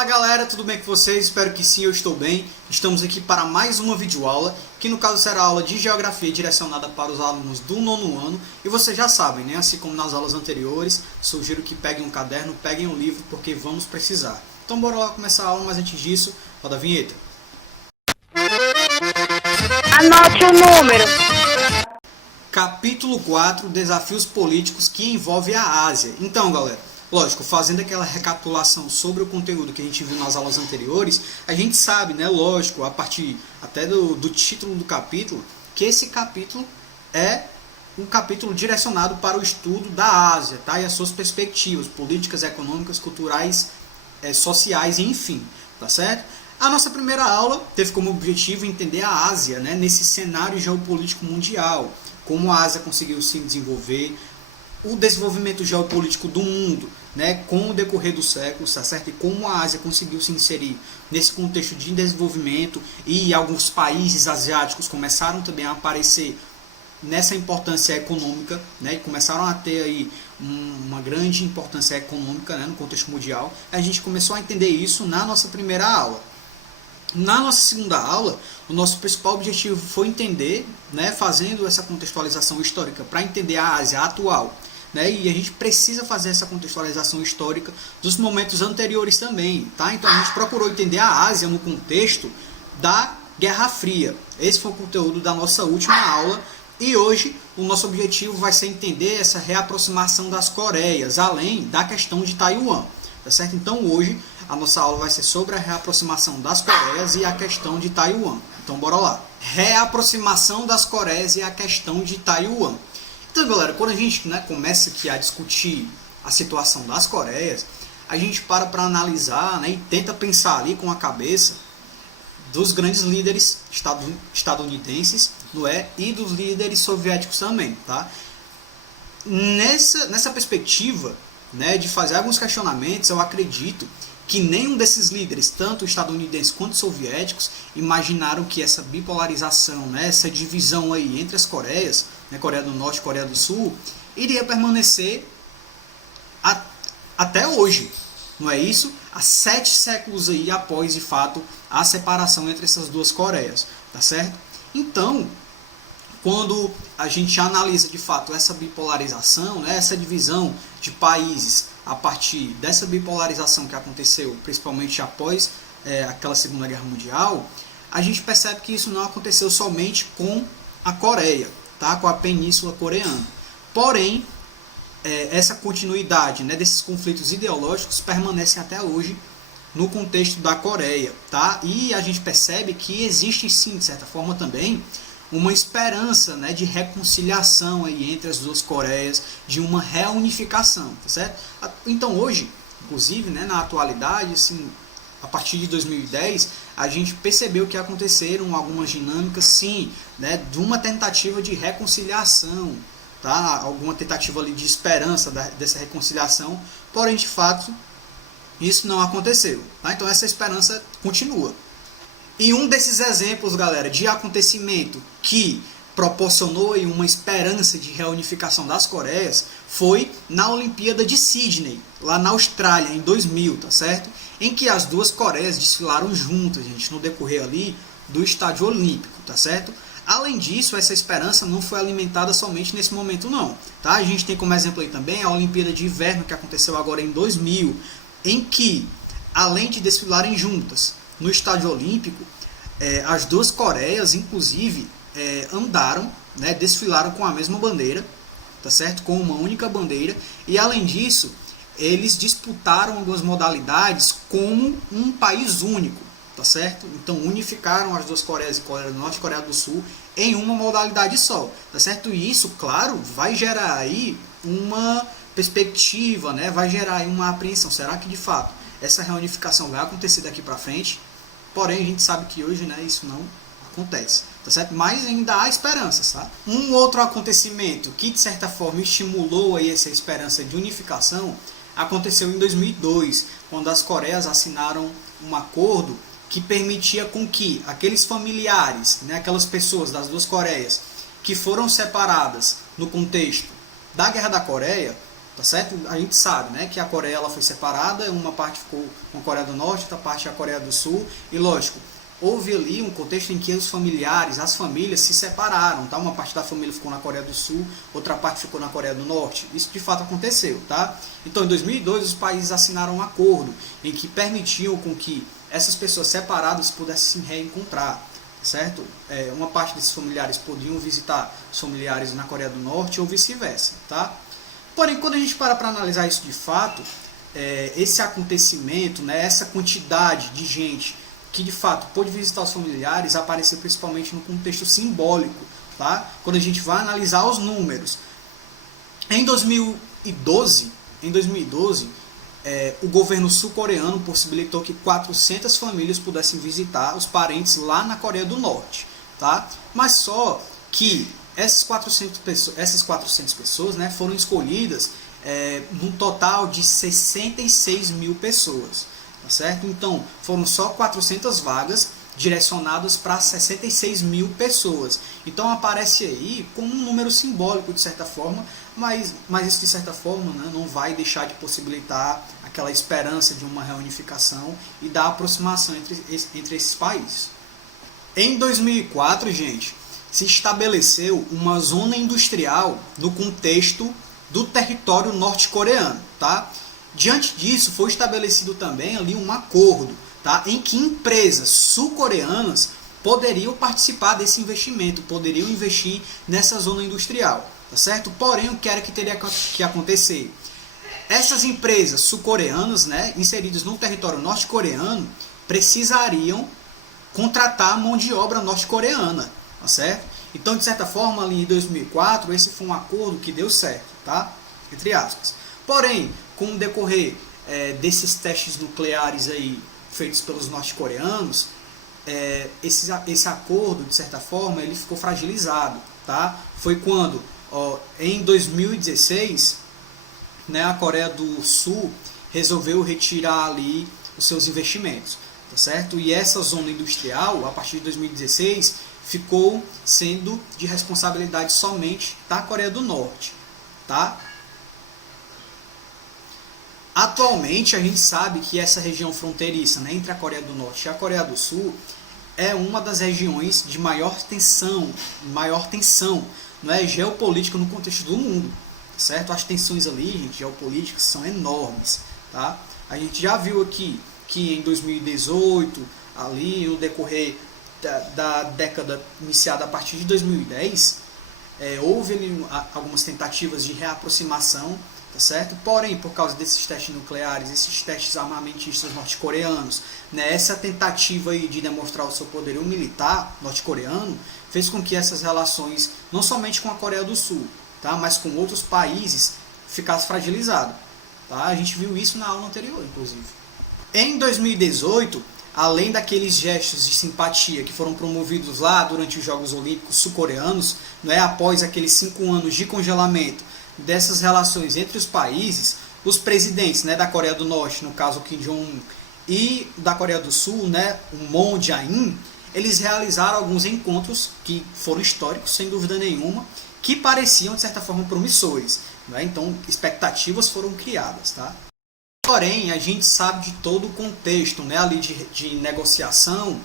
Fala galera, tudo bem com vocês? Espero que sim, eu estou bem. Estamos aqui para mais uma videoaula, que no caso será a aula de Geografia direcionada para os alunos do nono ano. E vocês já sabem, né? Assim como nas aulas anteriores, sugiro que peguem um caderno, peguem um livro, porque vamos precisar. Então bora lá começar a aula, mas antes disso, roda a vinheta. Anote o número. Capítulo 4, Desafios Políticos que envolve a Ásia. Então galera, lógico, fazendo aquela recapitulação sobre o conteúdo que a gente viu nas aulas anteriores, a gente sabe, né, lógico, a partir até do título do capítulo, que esse capítulo é um capítulo direcionado para o estudo da Ásia, tá? E as suas perspectivas políticas, econômicas, culturais, sociais, enfim, tá certo? A nossa primeira aula teve como objetivo entender a Ásia, né, nesse cenário geopolítico mundial, como a Ásia conseguiu se desenvolver, o desenvolvimento geopolítico do mundo, né, com o decorrer dos séculos, tá certo? E como a Ásia conseguiu se inserir nesse contexto de desenvolvimento e alguns países asiáticos começaram também a aparecer nessa importância econômica, né, e começaram a ter aí uma grande importância econômica, né, no contexto mundial. A gente começou a entender isso na nossa primeira aula. Na nossa segunda aula, o nosso principal objetivo foi entender, né, fazendo essa contextualização histórica para entender a Ásia atual, né, e a gente precisa fazer essa contextualização histórica dos momentos anteriores também, tá? Então a gente procurou entender a Ásia no contexto da Guerra Fria. Esse foi o conteúdo da nossa última aula e hoje o nosso objetivo vai ser entender essa reaproximação das Coreias, além da questão de Taiwan, tá certo? Então hoje a nossa aula vai ser sobre a reaproximação das Coreias e a questão de Taiwan. Então bora lá. Reaproximação das Coreias e a questão de Taiwan. Então galera, quando a gente, né, começa aqui a discutir a situação das Coreias, a gente para analisar, né, e tenta pensar ali com a cabeça dos grandes líderes estadunidenses, não é? E dos líderes soviéticos também, tá? Nessa perspectiva, né, de fazer alguns questionamentos, eu acredito que nenhum desses líderes, tanto estadunidenses quanto soviéticos, imaginaram que essa bipolarização, né, essa divisão aí entre as Coreias, né, Coreia do Norte e Coreia do Sul, iria permanecer até hoje, não é isso? Há 7 séculos aí após, de fato, a separação entre essas duas Coreias, tá certo? Então, quando a gente analisa de fato essa bipolarização, né, essa divisão de países a partir dessa bipolarização que aconteceu, principalmente após aquela Segunda Guerra Mundial, a gente percebe que isso não aconteceu somente com a Coreia, tá, com a Península Coreana. Porém, essa continuidade, né, desses conflitos ideológicos permanece até hoje no contexto da Coreia, tá? E a gente percebe que existe sim, de certa forma também, uma esperança, né, de reconciliação aí entre as duas Coreias, de uma reunificação, tá certo? Então hoje, inclusive, né, na atualidade, assim, a partir de 2010, a gente percebeu que aconteceram algumas dinâmicas, sim, né, de uma tentativa de reconciliação, tá? Alguma tentativa ali de esperança dessa reconciliação, porém, de fato, isso não aconteceu, tá? Então essa esperança continua. E um desses exemplos, galera, de acontecimento que proporcionou uma esperança de reunificação das Coreias foi na Olimpíada de Sydney, lá na Austrália, em 2000, tá certo? Em que as duas Coreias desfilaram juntas, gente, no decorrer ali do estádio olímpico, tá certo? Além disso, essa esperança não foi alimentada somente nesse momento, não, tá? A gente tem como exemplo aí também a Olimpíada de Inverno, que aconteceu agora em 2000, em que, além de desfilarem juntas no estádio olímpico, as duas Coreias, inclusive, andaram, né, desfilaram com a mesma bandeira, tá certo? Com uma única bandeira, e além disso, eles disputaram algumas modalidades como um país único, tá certo? Então unificaram as duas Coreias, Coreia do Norte e Coreia do Sul, em uma modalidade só, tá certo? E isso, claro, vai gerar aí uma perspectiva, né? Vai gerar aí uma apreensão. Será que de fato essa reunificação vai acontecer daqui para frente? Porém, a gente sabe que hoje, né, isso não acontece, tá certo? Mas ainda há esperanças, tá? Um outro acontecimento que, de certa forma, estimulou aí essa esperança de unificação aconteceu em 2002, quando as Coreias assinaram um acordo que permitia com que aqueles familiares, né, aquelas pessoas das duas Coreias que foram separadas no contexto da Guerra da Coreia, tá certo? A gente sabe, né, que a Coreia ela foi separada, uma parte ficou com a Coreia do Norte, outra parte a Coreia do Sul, e lógico, houve ali um contexto em que os familiares, as famílias se separaram, tá? Uma parte da família ficou na Coreia do Sul, outra parte ficou na Coreia do Norte. Isso de fato aconteceu, tá? Então, em 2002, os países assinaram um acordo em que permitiam com que essas pessoas separadas pudessem se reencontrar, certo? Uma parte desses familiares podiam visitar os familiares na Coreia do Norte ou vice-versa, tá? Porém, quando a gente para analisar isso de fato, esse acontecimento, né, essa quantidade de gente que de fato pôde visitar os familiares apareceu principalmente no contexto simbólico, tá? Quando a gente vai analisar os números. Em 2012, o governo sul-coreano possibilitou que 400 famílias pudessem visitar os parentes lá na Coreia do Norte, tá? Mas só que essas 400 pessoas, né, foram escolhidas num total de 66 mil pessoas. Tá certo? Então, foram só 400 vagas direcionadas para 66 mil pessoas. Então, aparece aí como um número simbólico, de certa forma, mas isso, de certa forma, né, não vai deixar de possibilitar aquela esperança de uma reunificação e da aproximação entre esses países. Em 2004, gente, se estabeleceu uma zona industrial no contexto do território norte-coreano, tá? Diante disso, foi estabelecido também ali um acordo, tá, em que empresas sul-coreanas poderiam participar desse investimento, poderiam investir nessa zona industrial, tá certo? Porém, o que era que teria que acontecer? Essas empresas sul-coreanas, né, inseridas no território norte-coreano, precisariam contratar mão de obra norte-coreana, tá certo? Então, de certa forma, ali em 2004, esse foi um acordo que deu certo, tá? Entre aspas. Porém, com o decorrer desses testes nucleares aí feitos pelos norte-coreanos, esse acordo, de certa forma, ele ficou fragilizado, tá? Foi quando, em 2016, né, a Coreia do Sul resolveu retirar ali os seus investimentos, tá certo? E essa zona industrial, a partir de 2016, ficou sendo de responsabilidade somente da Coreia do Norte, tá? Atualmente, a gente sabe que essa região fronteiriça, né, entre a Coreia do Norte e a Coreia do Sul é uma das regiões de maior tensão, né, geopolítica no contexto do mundo, certo? As tensões ali, gente, geopolíticas são enormes, tá? A gente já viu aqui que em 2018, ali no decorrer da década iniciada a partir de 2010, houve ali algumas tentativas de reaproximação, tá certo? Porém, por causa desses testes nucleares, esses testes armamentistas norte-coreanos, né, essa tentativa aí de demonstrar o seu poderio militar norte-coreano, fez com que essas relações, não somente com a Coreia do Sul, tá, mas com outros países, ficassem fragilizadas. Tá? A gente viu isso na aula anterior, inclusive. Em 2018, além daqueles gestos de simpatia que foram promovidos lá durante os Jogos Olímpicos sul-coreanos, né, após aqueles 5 anos de congelamento dessas relações entre os países, os presidentes, né, da Coreia do Norte, no caso Kim Jong-un, e da Coreia do Sul, né, o Moon Jae-in, eles realizaram alguns encontros que foram históricos, sem dúvida nenhuma, que pareciam, de certa forma, promissores. Né? Então, expectativas foram criadas. Tá? Porém, a gente sabe de todo o contexto, né, ali de negociação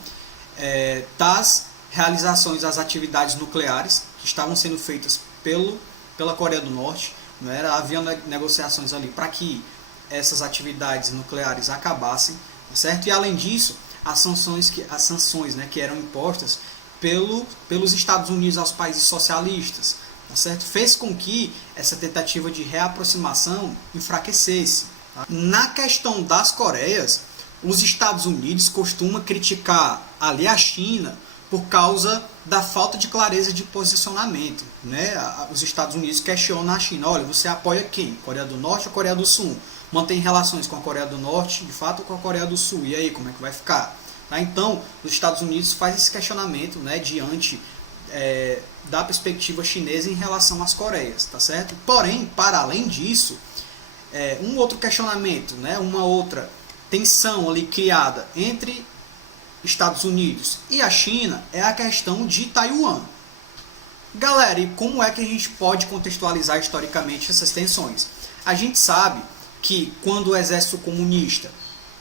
das realizações das atividades nucleares que estavam sendo feitas pela Coreia do Norte. Né? Havia negociações ali para que essas atividades nucleares acabassem, certo? E além disso, as sanções, né, que eram impostas pelos Estados Unidos aos países socialistas, tá certo? Fez com que essa tentativa de reaproximação enfraquecesse. Tá? Na questão das Coreias, os Estados Unidos costumam criticar ali a China por causa da falta de clareza de posicionamento. Né? Os Estados Unidos questionam a China: olha, você apoia quem? Coreia do Norte ou Coreia do Sul? Mantém relações com a Coreia do Norte, de fato, ou com a Coreia do Sul? E aí, como é que vai ficar? Tá? Então, os Estados Unidos faz esse questionamento, né, diante da perspectiva chinesa em relação às Coreias, tá certo? Porém, para além disso, um outro questionamento, né, uma outra tensão ali criada entre Estados Unidos e a China é a questão de Taiwan. Galera, e como é que a gente pode contextualizar historicamente essas tensões? A gente sabe que quando o exército comunista,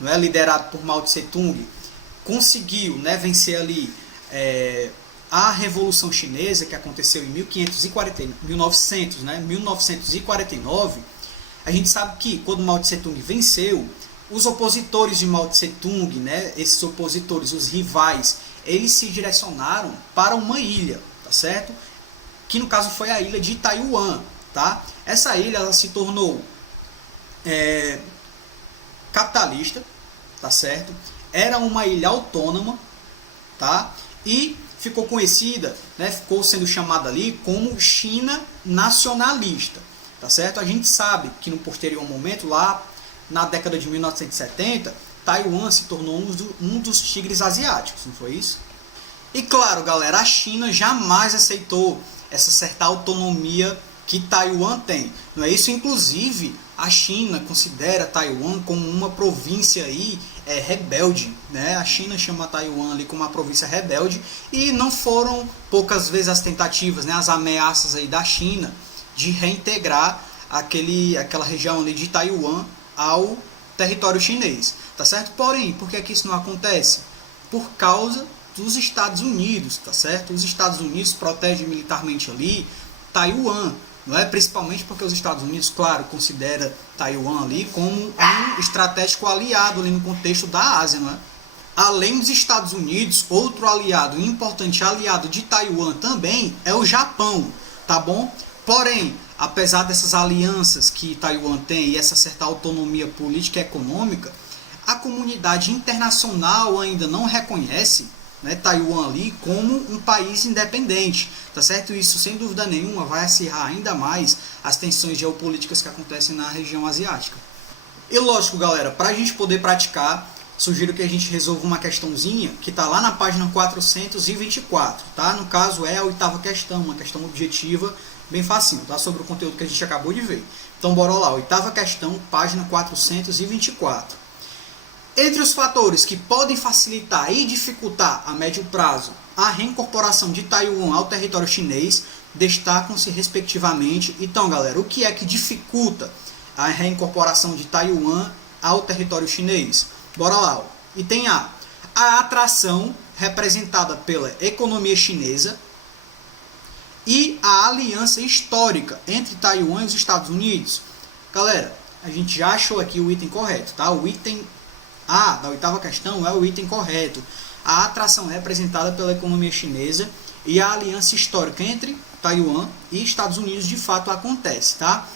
não é, liderado por Mao Tse Tung, conseguiu, né, vencer ali a Revolução Chinesa, que aconteceu em 1949, a gente sabe que quando Mao Tse Tung venceu, os opositores de Mao Tse Tung, né, esses opositores, os rivais, eles se direcionaram para uma ilha, tá certo? Que no caso foi a ilha de Taiwan, tá? Essa ilha ela se tornou capitalista, tá certo? Era uma ilha autônoma, tá? E ficou conhecida, né, ficou sendo chamada ali como China nacionalista, tá certo? A gente sabe que no posterior momento, lá na década de 1970, Taiwan se tornou um dos tigres asiáticos, não foi isso? E claro, galera, a China jamais aceitou essa certa autonomia que Taiwan tem, não é isso? Inclusive, a China considera Taiwan como uma província aí, rebelde, né? A China chama Taiwan ali como uma província rebelde e não foram poucas vezes as tentativas, né, as ameaças aí da China de reintegrar aquela região ali de Taiwan ao território chinês, tá certo? Porém, por que isso não acontece? Por causa dos Estados Unidos, tá certo? Os Estados Unidos protegem militarmente ali Taiwan, não é? Principalmente porque os Estados Unidos, claro, considera Taiwan ali como um estratégico aliado ali no contexto da Ásia, não é? Além dos Estados Unidos, outro aliado, importante aliado de Taiwan também é o Japão, tá bom? Porém, apesar dessas alianças que Taiwan tem e essa certa autonomia política e econômica, a comunidade internacional ainda não reconhece, né, Taiwan ali como um país independente, tá certo? Isso, sem dúvida nenhuma, vai acirrar ainda mais as tensões geopolíticas que acontecem na região asiática. E lógico, galera, para a gente poder praticar, sugiro que a gente resolva uma questãozinha que está lá na página 424, tá? No caso é a 8ª questão, uma questão objetiva, bem facinho, tá? Sobre o conteúdo que a gente acabou de ver. Então bora lá, 8ª questão, página 424. Entre os fatores que podem facilitar e dificultar a médio prazo a reincorporação de Taiwan ao território chinês, destacam-se respectivamente. Então, galera, o que é que dificulta a reincorporação de Taiwan ao território chinês? Bora lá. Ó. Item A. A atração representada pela economia chinesa e a aliança histórica entre Taiwan e os Estados Unidos. Galera, a gente já achou aqui o item correto, tá? O item A da 8ª questão é o item correto. A atração representada pela economia chinesa e a aliança histórica entre Taiwan e Estados Unidos de fato acontece, tá?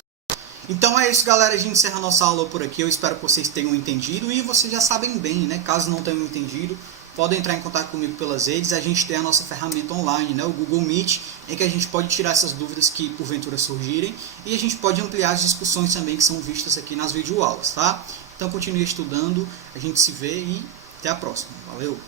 Então é isso, galera. A gente encerra a nossa aula por aqui. Eu espero que vocês tenham entendido e vocês já sabem bem, né? Caso não tenham entendido, podem entrar em contato comigo pelas redes. A gente tem a nossa ferramenta online, né? O Google Meet, em que a gente pode tirar essas dúvidas que porventura surgirem e a gente pode ampliar as discussões também que são vistas aqui nas videoaulas, tá? Então continue estudando, a gente se vê e até a próxima. Valeu!